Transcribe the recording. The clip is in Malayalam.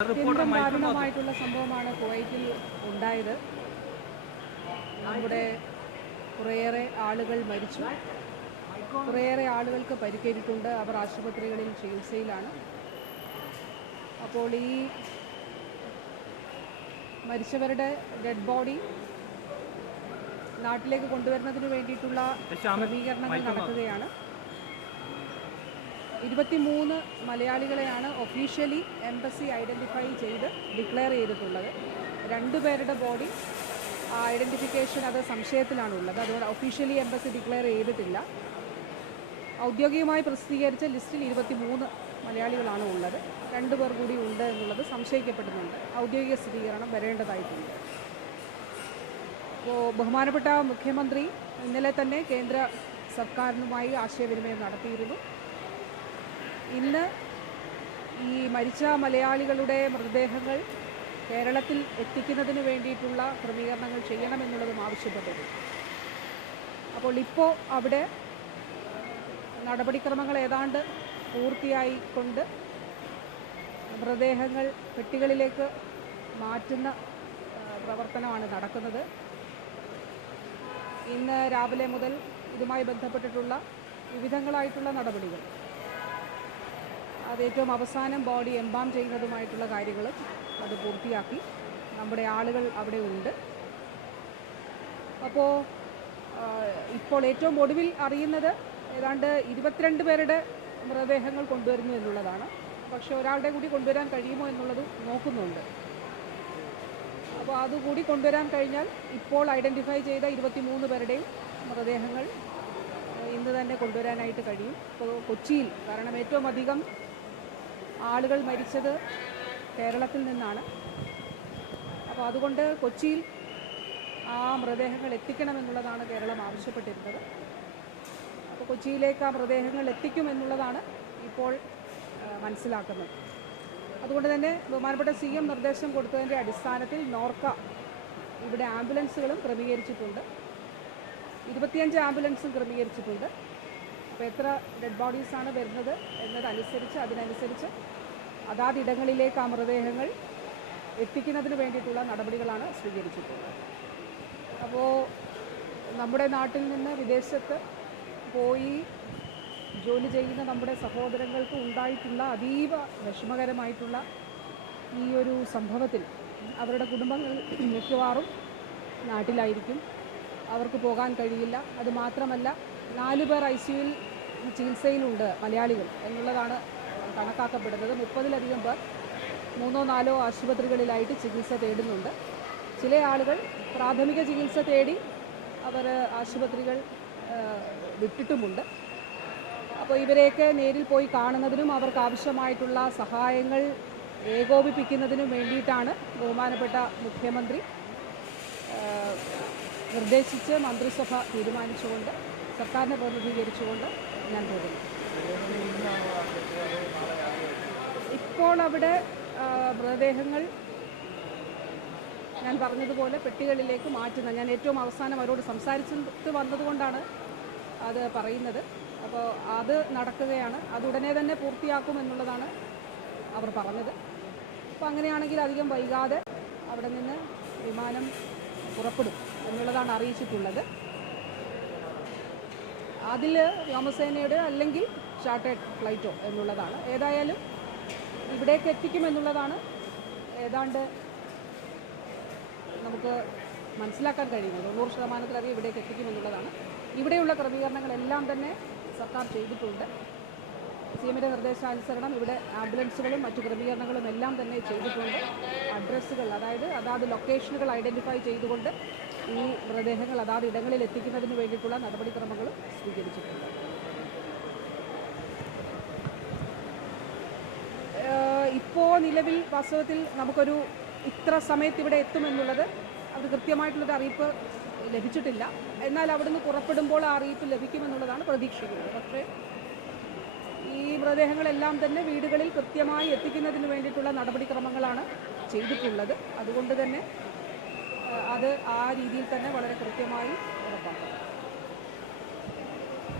ദാരുണമായിട്ടുള്ള സംഭവമാണ് കുവൈറ്റിൽ ഉണ്ടായത്. നമ്മുടെ കുറേയേറെ ആളുകൾ മരിച്ചു, കുറേയേറെ ആളുകൾക്ക് പരിക്കേറ്റിട്ടുണ്ട്. അവർ ആശുപത്രികളിൽ ചികിത്സയിലാണ്. അപ്പോൾ ഈ മരിച്ചവരുടെ ഡെഡ് ബോഡി നാട്ടിലേക്ക് കൊണ്ടുവരുന്നതിന് വേണ്ടിയിട്ടുള്ള ക്രമീകരണങ്ങൾ നടക്കുകയാണ്. 23 മലയാളികളെയാണ് ഒഫീഷ്യലി എംബസി ഐഡൻറ്റിഫൈ ചെയ്ത് ഡിക്ലെയർ ചെയ്തിട്ടുള്ളത്. 2 പേരുടെ ബോഡി ഐഡൻറ്റിഫിക്കേഷൻ അത് സംശയത്തിലാണുള്ളത്. അതുകൊണ്ട് ഒഫീഷ്യലി എംബസി ഡിക്ലെയർ ചെയ്തിട്ടില്ല. ഔദ്യോഗികമായി പ്രസിദ്ധീകരിച്ച ലിസ്റ്റിൽ 23 മലയാളികളാണ് ഉള്ളത്. 2 പേർ കൂടി ഉണ്ട് എന്നുള്ളത് സംശയിക്കപ്പെടുന്നുണ്ട്. ഔദ്യോഗിക സ്ഥിരീകരണം വരേണ്ടതായിട്ടുണ്ട്. അപ്പോൾ ബഹുമാനപ്പെട്ട മുഖ്യമന്ത്രി ഇന്നലെ തന്നെ കേന്ദ്ര സർക്കാരിനുമായി ആശയവിനിമയം നടത്തിയിരുന്നു. ഇന്ന് ഈ മരിച്ച മലയാളികളുടെ മൃതദേഹങ്ങൾ കേരളത്തിൽ എത്തിക്കുന്നതിന് വേണ്ടിയിട്ടുള്ള ക്രമീകരണങ്ങൾ ചെയ്യണമെന്നുള്ളതും ആവശ്യപ്പെട്ടു. അപ്പോൾ ഇപ്പോൾ അവിടെ നടപടിക്രമങ്ങൾ ഏതാണ്ട് പൂർത്തിയായിക്കൊണ്ട് മൃതദേഹങ്ങൾ പെട്ടികളിലേക്ക് മാറ്റുന്ന പ്രവർത്തനമാണ് നടക്കുന്നത്. ഇന്ന് രാവിലെ മുതൽ ഇതുമായി ബന്ധപ്പെട്ടിട്ടുള്ള വിവിധങ്ങളായിട്ടുള്ള നടപടികൾ, അത് ഏറ്റവും അവസാനം ബോഡി എംബാം ചെയ്യുന്നതുമായിട്ടുള്ള കാര്യങ്ങളും അത് പൂർത്തിയാക്കി. നമ്മുടെ ആളുകൾ അവിടെ ഉണ്ട്. അപ്പോൾ ഇപ്പോൾ ഏറ്റവും ഒടുവിൽ അറിയുന്നത് ഏതാണ്ട് 22 പേരുടെ മൃതദേഹങ്ങൾ കൊണ്ടുവരുന്നു എന്നുള്ളതാണ്. പക്ഷേ ഒരാളുടെ കൂടി കൊണ്ടുവരാൻ കഴിയുമോ എന്നുള്ളത് നോക്കുന്നുണ്ട്. അപ്പോൾ അതുകൂടി കൊണ്ടുവരാൻ കഴിഞ്ഞാൽ ഇപ്പോൾ ഐഡൻറ്റിഫൈ ചെയ്ത 23 പേരുടെയും മൃതദേഹങ്ങൾ ഇന്ന് തന്നെ കൊണ്ടുവരാനായിട്ട് കഴിയും. ഇപ്പോൾ കൊച്ചിയിൽ, കാരണം ഏറ്റവും അധികം ആളുകൾ മരിച്ചത് കേരളത്തിൽ നിന്നാണ്. അപ്പോൾ അതുകൊണ്ട് കൊച്ചിയിൽ ആ മൃതദേഹങ്ങൾ എത്തിക്കണമെന്നുള്ളതാണ് കേരളം ആവശ്യപ്പെട്ടിരുന്നത്. അപ്പോൾ കൊച്ചിയിലേക്ക് ആ മൃതദേഹങ്ങൾ എത്തിക്കുമെന്നുള്ളതാണ് ഇപ്പോൾ മനസ്സിലാക്കുന്നത്. അതുകൊണ്ട് തന്നെ ബഹുമാനപ്പെട്ട CM നിർദ്ദേശം കൊടുത്തതിൻ്റെ അടിസ്ഥാനത്തിൽ നോർക്ക ഇവിടെ ആംബുലൻസുകളും ക്രമീകരിച്ചിട്ടുണ്ട്. 25 ആംബുലൻസും ക്രമീകരിച്ചിട്ടുണ്ട്. അപ്പോൾ എത്ര ഡെഡ് ബോഡീസാണ് വരുന്നത് അതിനനുസരിച്ച് അതാതിടങ്ങളിലേക്ക് ആ മൃതദേഹങ്ങൾ എത്തിക്കുന്നതിന് വേണ്ടിയിട്ടുള്ള നടപടികളാണ് സ്വീകരിച്ചിട്ടുള്ളത്. അപ്പോൾ നമ്മുടെ നാട്ടിൽ നിന്ന് വിദേശത്ത് പോയി ജോലി ചെയ്യുന്ന നമ്മുടെ സഹോദരങ്ങൾക്ക് ഉണ്ടായിട്ടുള്ള അതീവ വിഷമകരമായിട്ടുള്ള ഈ ഒരു സംഭവത്തിൽ അവരുടെ കുടുംബങ്ങൾ മിക്കവാറും നാട്ടിലായിരിക്കും. അവർക്ക് പോകാൻ കഴിയില്ല. അതുമാത്രമല്ല 4 പേർ ICUവിൽ ചികിത്സയിലുണ്ട് മലയാളികൾ എന്നുള്ളതാണ് കണക്കാക്കപ്പെടുന്നത്. 30-ലധികം പേർ 3-4 ആശുപത്രികളിലായിട്ട് ചികിത്സ തേടുന്നുണ്ട്. ചില ആളുകൾ പ്രാഥമിക ചികിത്സ തേടി അവർ ആശുപത്രികൾ വിട്ടിട്ടുമുണ്ട്. അപ്പോൾ ഇവരെയൊക്കെ നേരിൽ പോയി കാണുന്നതിനും അവർക്ക് ആവശ്യമായിട്ടുള്ള സഹായങ്ങൾ ഏകോപിപ്പിക്കുന്നതിനും വേണ്ടിയിട്ടാണ് ബഹുമാനപ്പെട്ട മുഖ്യമന്ത്രി നിർദ്ദേശിച്ച് മന്ത്രിസഭ തീരുമാനിച്ചുകൊണ്ട് സർക്കാരിനെ പ്രതിനിധീകരിച്ചുകൊണ്ട് ഞാൻ പോകുന്നു. ഇപ്പോൾ അവിടെ മൃതദേഹങ്ങൾ ഞാൻ പറഞ്ഞതുപോലെ പെട്ടികളിലേക്ക് മാറ്റുന്ന, ഞാൻ ഏറ്റവും അവസാനം അവരോട് സംസാരിച്ചിട്ട് വന്നതുകൊണ്ടാണ് അത് പറയുന്നത്. അപ്പോൾ അത് നടക്കുകയാണ്. അതുടനെ തന്നെ പൂർത്തിയാക്കുമെന്നുള്ളതാണ് അവർ പറഞ്ഞത്. അപ്പോൾ അങ്ങനെയാണെങ്കിൽ അധികം വൈകാതെ അവിടെ നിന്ന് വിമാനം പുറപ്പെടും എന്നുള്ളതാണ് അറിയിച്ചിട്ടുള്ളത്. അതിൽ വ്യോമസേനയുടെ അല്ലെങ്കിൽ ചാർട്ടേഡ് ഫ്ലൈറ്റോ എന്നുള്ളതാണ്. ഏതായാലും ഇവിടേക്ക് എത്തിക്കുമെന്നുള്ളതാണ് ഏതാണ്ട് നമുക്ക് മനസ്സിലാക്കാൻ കഴിയുന്നത്. 100% ഇവിടേക്ക് എത്തിക്കുമെന്നുള്ളതാണ്. ഇവിടെയുള്ള ക്രമീകരണങ്ങളെല്ലാം തന്നെ സർക്കാർ ചെയ്തിട്ടുണ്ട്. CMന്റെ നിർദ്ദേശാനുസരണം ഇവിടെ ആംബുലൻസുകളും മറ്റു ക്രമീകരണങ്ങളും എല്ലാം തന്നെ ചെയ്തിട്ടുണ്ട്. അഡ്രസ്സുകൾ, അതാത് ലൊക്കേഷനുകൾ ഐഡൻറ്റിഫൈ ചെയ്തുകൊണ്ട് ഈ മൃതദേഹങ്ങൾ അതാത് ഇടങ്ങളിൽ എത്തിക്കുന്നതിന് വേണ്ടിയിട്ടുള്ള നടപടിക്രമങ്ങളും സ്വീകരിച്ചിട്ടുണ്ട്. ഇപ്പോൾ നിലവിൽ വാസ്തവത്തിൽ നമുക്കൊരു ഇത്ര സമയത്ത് ഇവിടെ എത്തുമെന്നുള്ളത് അത് കൃത്യമായിട്ടുള്ളൊരു അറിയിപ്പ് ലഭിച്ചിട്ടില്ല. എന്നാൽ അവിടുന്ന് പുറപ്പെടുമ്പോൾ ആ അറിയിപ്പ് ലഭിക്കുമെന്നുള്ളതാണ് പ്രതീക്ഷിക്കുന്നത്. പക്ഷേ ഈ മൃതദേഹങ്ങളെല്ലാം തന്നെ വീടുകളിൽ കൃത്യമായി എത്തിക്കുന്നതിന് വേണ്ടിയിട്ടുള്ള നടപടിക്രമങ്ങളാണ് ചെയ്തിട്ടുള്ളത്. അതുകൊണ്ട് തന്നെ അത് ആ രീതിയിൽ തന്നെ വളരെ കൃത്യമായി